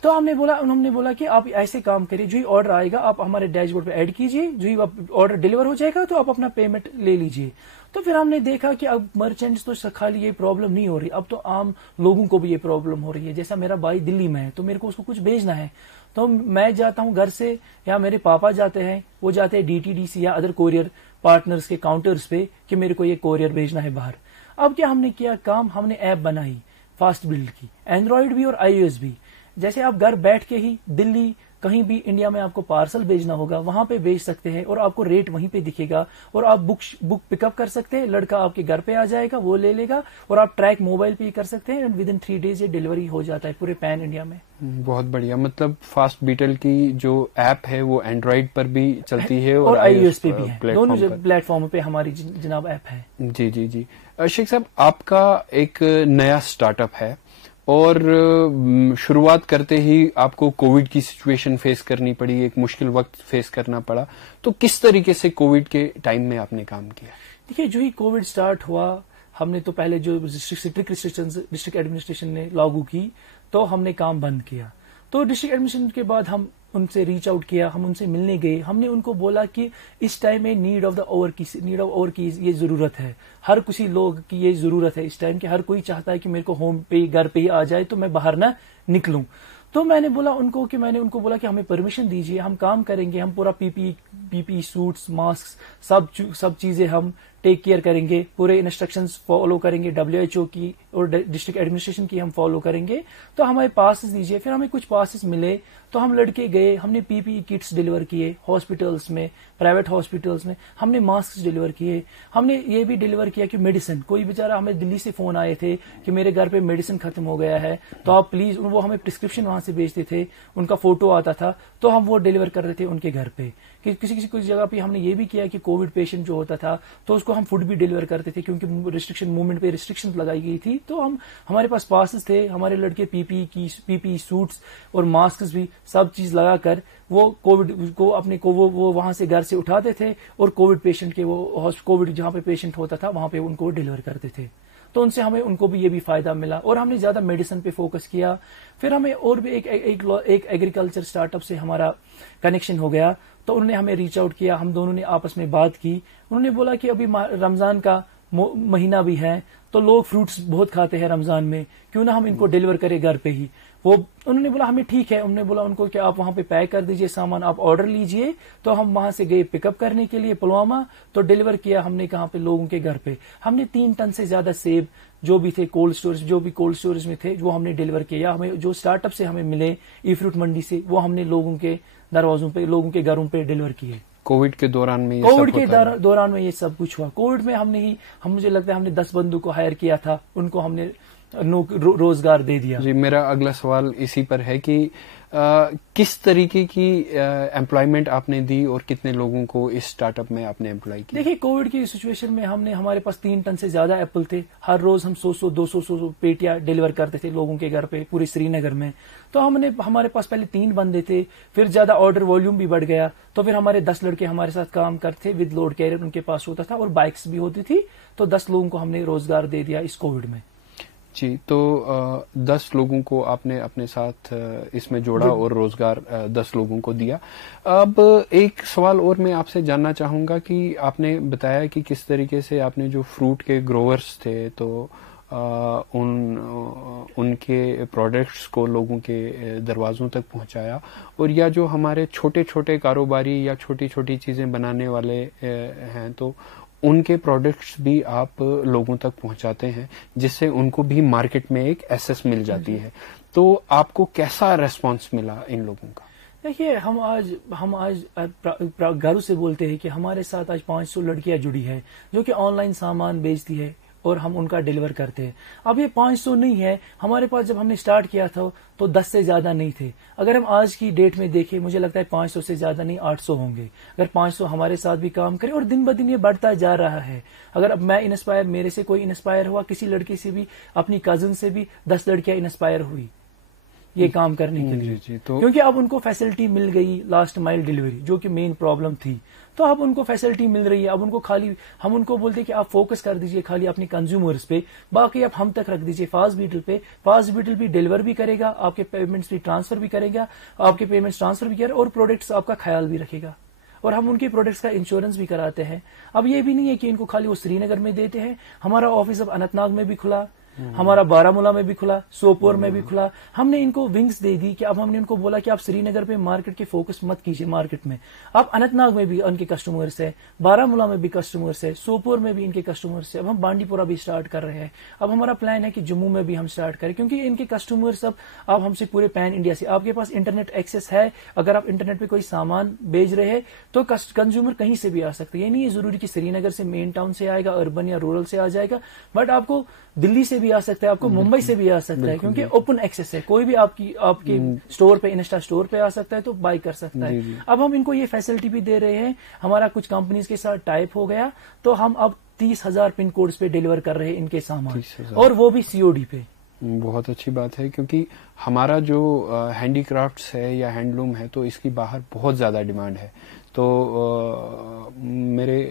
تو انہوں نے بولا کہ آپ ایسے کام کریے، جو ہی آرڈر آئے گا آپ ہمارے ڈیش بورڈ پہ ایڈ کیجیے، جو ہی آرڈر ڈیلیور ہو جائے گا تو آپ اپنا پیمنٹ لے لیجیے. تو پھر ہم نے دیکھا کہ اب مرچنٹس تو خالی یہ پرابلم نہیں ہو رہی، اب تو عام لوگوں کو بھی یہ پرابلم ہو رہی ہے. جیسا میرا بھائی دلی میں ہے تو میرے کو اس کو کچھ بھیجنا ہے، تو میں جاتا ہوں گھر سے یا میرے پاپا جاتے ہیں، وہ جاتے ہیں DTDC یا ادر کوریئر پارٹنرز کے کاؤنٹرز پہ کہ میرے کو یہ کوریئر بھیجنا ہے باہر. اب کیا ہم نے کیا کام، ہم نے ایپ بنائی فاسٹ بلڈ کی، اینڈرائڈ بھی اور iOS بھی. جیسے آپ گھر بیٹھ کے ہی دلی کہیں بھی انڈیا میں آپ کو پارسل بھیجنا ہوگا وہاں پہ بھیج سکتے ہیں، اور آپ کو ریٹ وہیں پہ دکھے گا، اور آپ بک پک اپ کر سکتے ہیں، لڑکا آپ کے گھر پہ آ جائے گا، وہ لے لے گا، اور آپ ٹریک موبائل پہ ہی کر سکتے ہیں، اینڈ ود ان 3 days یہ ڈیلیوری ہو جاتا ہے پورے پین انڈیا میں. بہت بڑھیا. مطلب فاسٹ بیٹل کی جو ایپ ہے وہ اینڈرائڈ پر بھی چلتی ہے اور iOS پہ بھی ہے، دونوں پلیٹ فارم پہ ہماری جناب ایپ ہے. جی جی جی. شیخ صاحب، آپ کا ایک نیا اسٹارٹ اپ ہے اور شروعات کرتے ہی آپ کو کووڈ کی سچویشن فیس کرنی پڑی، ایک مشکل وقت فیس کرنا پڑا، تو کس طریقے سے کووڈ کے ٹائم میں آپ نے کام کیا؟ دیکھیے، جو ہی کووڈ سٹارٹ ہوا ہم نے تو پہلے جو ڈسٹرکٹ ایڈمنسٹریشن نے لاگو کی تو ہم نے کام بند کیا. تو ڈسٹرکٹ ایڈمنسٹریشن کے بعد ہم ان سے ریچ آؤٹ کیا، ہم ان سے ملنے گئے، ہم نے ان کو بولا کہ اس ٹائم میں نیڈ آف اوور کی یہ ضرورت ہے، ہر کسی لوگ کی یہ ضرورت ہے اس ٹائم کہ ہر کوئی چاہتا ہے کہ میرے کو ہوم پہ گھر پہ ہی آ جائے تو میں باہر نہ نکلوں. تو میں نے ان کو بولا کہ ہمیں پرمیشن دیجیے، ہم کام کریں گے، ہم پورا پی پی سوٹس، ماسک، سب چیزیں ہم ٹیک کیئر کریں گے، پورے انسٹرکشنز فالو کریں گے، WHO کی اور ڈسٹرکٹ ایڈمنسٹریشن کی ہم فالو کریں گے. تو ہمیں پاسز دیجیے. پھر ہمیں کچھ پاسز ملے تو ہم لڑکے گئے، ہم نے PPE کٹس ڈیلیور کیے ہاسپٹلس میں، پرائیویٹ ہاسپٹلس میں، ہم نے ماسک ڈیلیور کیے. ہم نے یہ بھی ڈیلیور کیا کہ میڈیسن، کوئی بیچارہ ہمیں دلی سے فون آئے تھے کہ میرے گھر پہ میڈیسن ختم ہو گیا ہے تو آپ پلیز، وہ ہمیں پرسکرپشن وہاں سے بھیجتے تھے، ان کا فوٹو آتا تھا تو ہم وہ ڈیلیور کرتے تھے ان کے گھر پہ. کسی جگہ پہ ہم نے یہ بھی کیا کہ کووڈ پیشنٹ جو ہوتا تھا تو اس کو ہم فوڈ بھی ڈیلیور کرتے تھے کیونکہ ریسٹرکشن موومنٹ پہ ریسٹرکشن لگائی گئی تھی. تو ہمارے پاس پاسز تھے، ہمارے لڑکے PPE سوٹس اور ماسکس بھی سب چیز لگا کر وہ کووڈ کو اپنے کو وہ وہاں سے گھر سے اٹھاتے تھے اور کووڈ پیشنٹ کے وہ کووڈ جہاں پہ پیشنٹ ہوتا تھا وہاں پہ ان کو ڈیلیور کرتے تھے. تو ان سے ہمیں ان کو بھی یہ بھی فائدہ ملا اور ہم نے زیادہ میڈیسن پہ فوکس کیا. پھر ہمیں اور بھی ایک ایگریکلچر اسٹارٹ اپ سے ہمارا کنیکشن ہو گیا تو انہوں نے ہمیں ریچ آؤٹ کیا، ہم دونوں نے آپس میں بات کی. انہوں نے بولا کہ ابھی رمضان کا مہینہ بھی ہے تو لوگ فروٹس بہت کھاتے ہیں رمضان میں، کیوں نہ ہم ان کو ڈیلیور کریں گھر پہ ہی. انہوں نے بولا ہمیں ٹھیک ہے. انہوں نے بولا ان کو کہ آپ وہاں پہ پیک کر دیجئے سامان، آپ آرڈر لیجئے. تو ہم وہاں سے گئے پک اپ کرنے کے لیے پلوامہ، تو ڈیلیور کیا ہم نے کہاں پہ لوگوں کے گھر پہ. ہم نے 3 ٹن سے زیادہ سیب جو بھی تھے کولڈ اسٹوریج میں تھے وہ ہم نے ڈیلیور کیا. ہمیں جو اسٹارٹ اپ سے ہمیں ملے ای فروٹ منڈی سے وہ ہم نے لوگوں کے دروازوں پہ، لوگوں کے گھروں پہ ڈیلیور کیے. کووڈ کے دوران میں یہ سب کچھ ہوا. کووڈ میں مجھے لگتا ہے ہم نے 10 بندوں کو ہائر کیا تھا، ان کو ہم نے روزگار دے دیا. جی، میرا اگلا سوال اسی پر ہے کہ کس طریقے کی امپلائمنٹ آپ نے دی اور کتنے لوگوں کو اس اسٹارٹ اپ میں آپ نے امپلائی کیا؟ دیکھیے، کووڈ کی سچویشن میں ہمارے پاس 3 ٹن سے زیادہ ایپل تھے. ہر روز ہم 100-200 پیٹیاں ڈیلیور کرتے تھے لوگوں کے گھر پہ پورے سری نگر میں. تو ہمارے پاس پہلے 3 بندے تھے، پھر زیادہ آرڈر والیوم بھی بڑھ گیا تو پھر ہمارے 10 لڑکے ہمارے ساتھ کام کرتے ود لوڈ کیریئر ان کے پاس ہوتا تھا اور بائکس بھی ہوتی تھی. تو 10 لوگوں کو ہم نے روزگار دے دیا اس کووڈ میں. جی، تو 10 لوگوں کو آپ نے اپنے ساتھ اس میں جوڑا اور روزگار 10 لوگوں کو دیا. اب ایک سوال اور میں آپ سے جاننا چاہوں گا کہ آپ نے بتایا کہ کس طریقے سے آپ نے جو فروٹ کے گروورز تھے تو ان کے پروڈکٹس کو لوگوں کے دروازوں تک پہنچایا، اور یا جو ہمارے چھوٹے چھوٹے کاروباری یا چھوٹی چھوٹی چیزیں بنانے والے ہیں تو ان کے پروڈکٹس بھی آپ لوگوں تک پہنچاتے ہیں جس سے ان کو بھی مارکیٹ میں ایک ایسیس مل جاتی ہے. تو آپ کو کیسا ریسپانس ملا ان لوگوں کا؟ دیکھیے، ہم آج گھروں سے بولتے ہیں کہ ہمارے ساتھ آج 500 لڑکیاں جڑی ہے جو کہ آن لائن سامان بیچتی ہے اور ہم ان کا ڈیلیور کرتے ہیں. اب یہ 500 نہیں ہے، ہمارے پاس جب ہم نے سٹارٹ کیا تھا تو 10 سے زیادہ نہیں تھے. اگر ہم آج کی ڈیٹ میں دیکھیں مجھے لگتا ہے 500 سے زیادہ نہیں 800 ہوں گے. اگر 500 ہمارے ساتھ بھی کام کریں اور دن بدن یہ بڑھتا جا رہا ہے. اگر اب میں انسپائر، میرے سے کوئی انسپائر ہوا، کسی لڑکی سے بھی، اپنی کزن سے بھی 10 لڑکیاں انسپائر ہوئی یہ کام کرنے کے لیے. کیونکہ اب ان کو فیسلٹی مل گئی لاسٹ مائل ڈیلیوری جو کہ مین پرابلم تھی. تو اب ان کو فیسلٹی مل رہی ہے. اب ان کو خالی ہم ان کو بولتے ہیں کہ آپ فوکس کر دیجئے خالی اپنے کنزیومرز پہ, باقی آپ ہم تک رکھ دیجئے فاسٹ بیٹل پہ. فاسٹ بیٹل بھی ڈیلیور بھی کرے گا, آپ کے پیمنٹس بھی ٹرانسفر بھی کرے گا, آپ کے پیمنٹس ٹرانسفر بھی کرے گا, اور پروڈکٹس آپ کا خیال بھی رکھے گا, اور ہم ان کے پروڈکٹس کا انشورنس بھی کراتے ہیں. اب یہ بھی نہیں ہے کہ ان کو خالی وہ سری نگر میں دیتے ہیں, ہمارا آفس اب اننت ناگ میں بھی کھلا, ہمارا بارامولہ میں بھی کھلا, سوپور میں بھی کھلا. ہم نے ان کو ونگز دے دی کہ اب ہم نے ان کو بولا کہ آپ سری نگر پہ مارکیٹ کے فوکس مت کیجیے مارکیٹ میں, آپ اننت ناگ میں بھی ان کے کسٹمرس ہیں, بارامولہ میں بھی کسٹمرس ہیں, سوپور میں بھی ان کے کسٹمرس ہیں. اب ہم بانڈی پورہ بھی اسٹارٹ کر رہے ہیں. اب ہمارا پلان ہے کہ جموں میں بھی ہم اسٹارٹ کریں, کیونکہ ان کے کسٹمرس اب ہم سے پورے پین انڈیا سے, آپ کے پاس انٹرنیٹ ایکسس ہے, اگر آپ انٹرنیٹ پہ کوئی سامان بیچ رہے ہیں تو کنزیومر کہیں سے بھی آ سکتے ہیں. یہ نہیں ہے ضروری کہ سری نگر سے مین ٹاؤن سے آئے گا, اربن یا رورل سے آ جائے گا, بٹ آپ کو دلی سے بھی آ سکتا ہے, آپ کو ممبئی سے بھی آ سکتا ہے, کیونکہ اوپن ایکسس ہے. کوئی بھی آپ کے اسٹور پہ, انسٹا اسٹور پہ آ سکتا ہے تو بائی کر سکتا ہے. اب ہم ان کو یہ فیسلٹی بھی دے رہے ہیں. ہمارا کچھ کمپنیز کے ساتھ ٹائپ ہو گیا, تو ہم اب 30,000 پن کوڈز پہ ڈیلیور کر رہے ہیں ان کے سامان, اور وہ بھی COD پہ. بہت اچھی بات ہے, کیونکہ ہمارا جو ہینڈی کرافٹس ہے یا ہینڈلوم ہے تو اس کی باہر بہت زیادہ ڈیمانڈ ہے. تو میرے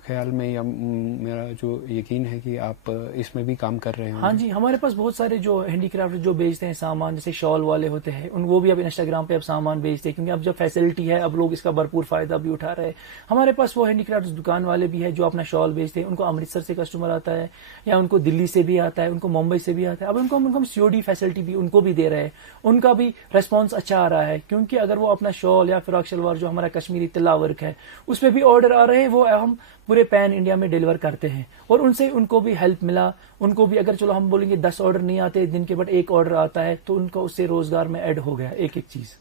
خیال میں یا میرا جو یقین ہے کہ آپ اس میں بھی کام کر رہے ہیں. ہاں جی, ہمارے پاس بہت سارے جو ہینڈی کرافٹ جو بیچتے ہیں سامان, جیسے شال والے ہوتے ہیں, وہ بھی اب انسٹاگرام پہ اب سامان بیچتے ہیں, کیونکہ اب جب فیسلٹی ہے اب لوگ اس کا بھرپور فائدہ بھی اٹھا رہے ہیں. ہمارے پاس وہ ہینڈی کرافٹ دکان والے بھی ہیں جو اپنا شال بیچتے ہیں, ان کو امرتسر سے کسٹمر آتا ہے, یا ان کو دلی سے بھی آتا ہے, ان کو ممبئی سے بھی آتا ہے. اب ان کو ہم COD فیسلٹی بھی ان کو بھی دے رہے ہیں. ان کا بھی ریسپانس اچھا آ رہا ہے, کیونکہ اگر وہ اپنا شال یا فراق شلوار جو ہمارا کشمیری تلا ورک ہے اس پہ بھی آرڈر آ رہے ہیں, وہ ہم پورے پین انڈیا میں ڈیلیور کرتے ہیں, اور ان سے ان کو بھی ہیلپ ملا. ان کو بھی اگر چلو ہم بولیں گے 10 آرڈر نہیں آتے دن کے, بٹ 1 آرڈر آتا ہے, تو ان کا اس سے روزگار میں ایڈ ہو گیا ایک چیز.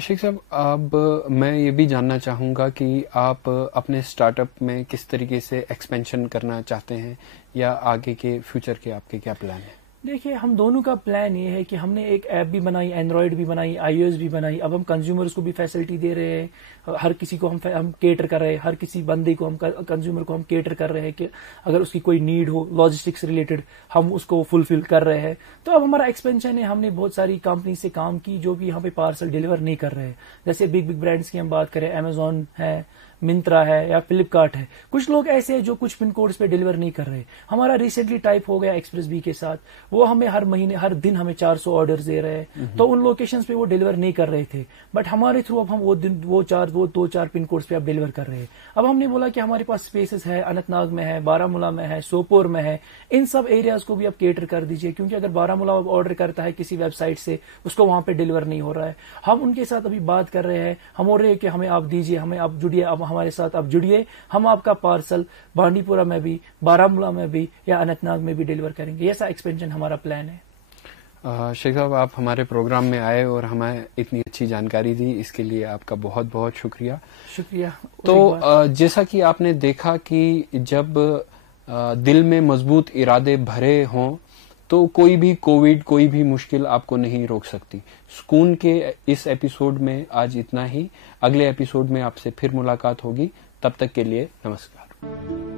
شیخ صاحب, اب میں یہ بھی جاننا چاہوں گا کہ آپ اپنے اسٹارٹ اپ میں کس طریقے سے ایکسپینشن کرنا چاہتے ہیں, یا آگے کے فیوچر کے آپ کے کیا پلان ہیں؟ دیکھیے, ہم دونوں کا پلان یہ ہے کہ ہم نے ایک ایپ بھی بنائی, اینڈرائڈ بھی بنائی, iOS بھی بنائی. اب ہم کنزیومرز کو بھی فیسلٹی دے رہے ہیں, ہر کسی کو ہم کیٹر کر رہے ہیں, ہر کسی بندے کو ہم کنزیومر کو ہم کیٹر کر رہے ہیں کہ اگر اس کی کوئی نیڈ ہو لاجسٹکس ریلیٹڈ ہم اس کو فلفل کر رہے ہیں. تو اب ہمارا ایکسپینشن ہے, ہم نے بہت ساری کمپنی سے کام کی جو بھی یہاں پہ پارسل ڈیلیور نہیں کر رہے. جیسے بگ برانڈس کی ہم بات کریں, امیزون ہے, منترا ہے, یا فلپکارٹ ہے. کچھ لوگ ایسے ہیں جو کچھ پن کوڈز پہ ڈیلیور نہیں کر رہے. ہمارا ریسنٹلی ٹائپ ہو گیا ایکسپریس بی کے ساتھ, وہ ہمیں ہر مہینے ہر دن ہمیں 400 آرڈرز دے رہے ہیں. تو ان لوکیشنز پہ وہ ڈیلیور نہیں کر رہے تھے, بٹ ہمارے تھرو اب ہم وہ 2-4 پن کوڈز پہ اب ڈیلیور کر رہے ہیں. اب ہم نے بولا کہ ہمارے پاس اسپیسز ہے, اننت ناگ میں ہے, بارامولہ میں ہے, سوپور میں ہے, ان سب ایریاز کو بھی اب کیٹر کر دیجئے, کیونکہ اگر بارامولہ آرڈر کرتا ہے کسی ویب سائٹ سے, اس کو وہاں پہ ڈیلیور نہیں ہو رہا ہے. ہم ان کے ساتھ ابھی بات کر رہے ہیں, ہم بول رہے ہیں کہ ہمیں آپ دیجئے, ہمیں آپ جڑیے, اب ہمارے ساتھ آپ جڑیے, ہم آپ کا پارسل بانڈی پورہ میں بھی, بارامولہ میں بھی, یا اننت ناگ میں بھی ڈیلیور کریں گے. ایسا ایکسپینشن ہمارا پلان ہے. شیخ صاحب, آپ ہمارے پروگرام میں آئے اور ہمیں اتنی اچھی جانکاری دی, اس کے لیے آپ کا بہت بہت شکریہ. شکریہ. تو جیسا کہ آپ نے دیکھا کہ جب دل میں مضبوط ارادے بھرے ہوں تو کوئی بھی کووڈ, کوئی بھی مشکل آپ کو نہیں روک سکتی. سکون کے اس ایپیسوڈ میں آج اتنا ہی. اگلے ایپیسوڈ میں آپ سے پھر ملاقات ہوگی. تب تک کے لیے نمسکار.